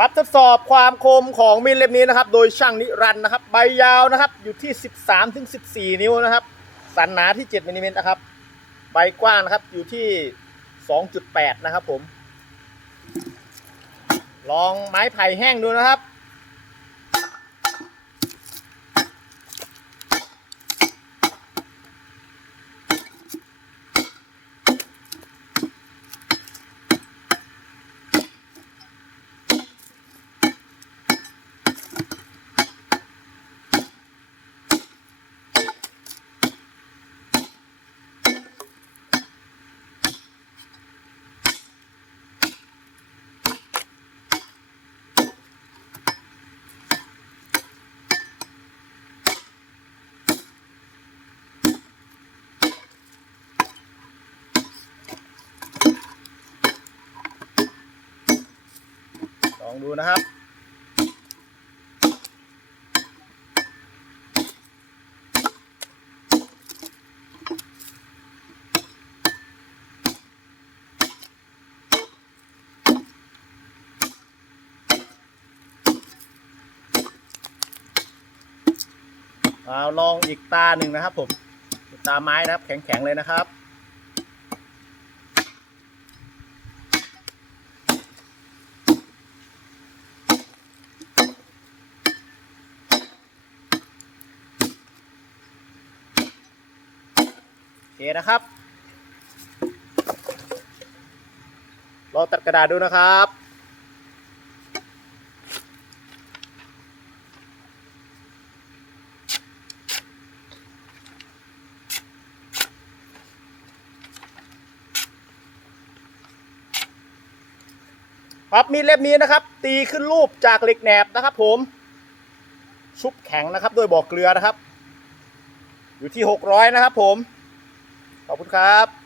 ครับทดสอบความคมของมีดเล่มนี้นะครับ โดยช่างนิรันดร์นะครับ ใบยาวนะครับ อยู่ที่ 13ถึง14 นิ้วนะครับ สันหนาที่ 7มิลลิเมตรนะครับ ใบกว้างนะครับอยู่ที่ 2.8 นะครับผม ลองไม้ไผ่แห้งดูนะครับ องดูนะครับเอาลองอีกตาหนึ่งนะครับผมตาไม้นะครับ แข็งๆเลยนะครับ เคนะครับ ลองตัดกระดาษดูนะครับ ครับมีดเล่มนี้นะครับ ตีขึ้นรูปจากเหล็กแหนบนะครับ ผมชุบแข็งนะครับด้วยบ่อเกลือนะครับ อยู่ที่ 600 นะครับผม ขอบคุณครับ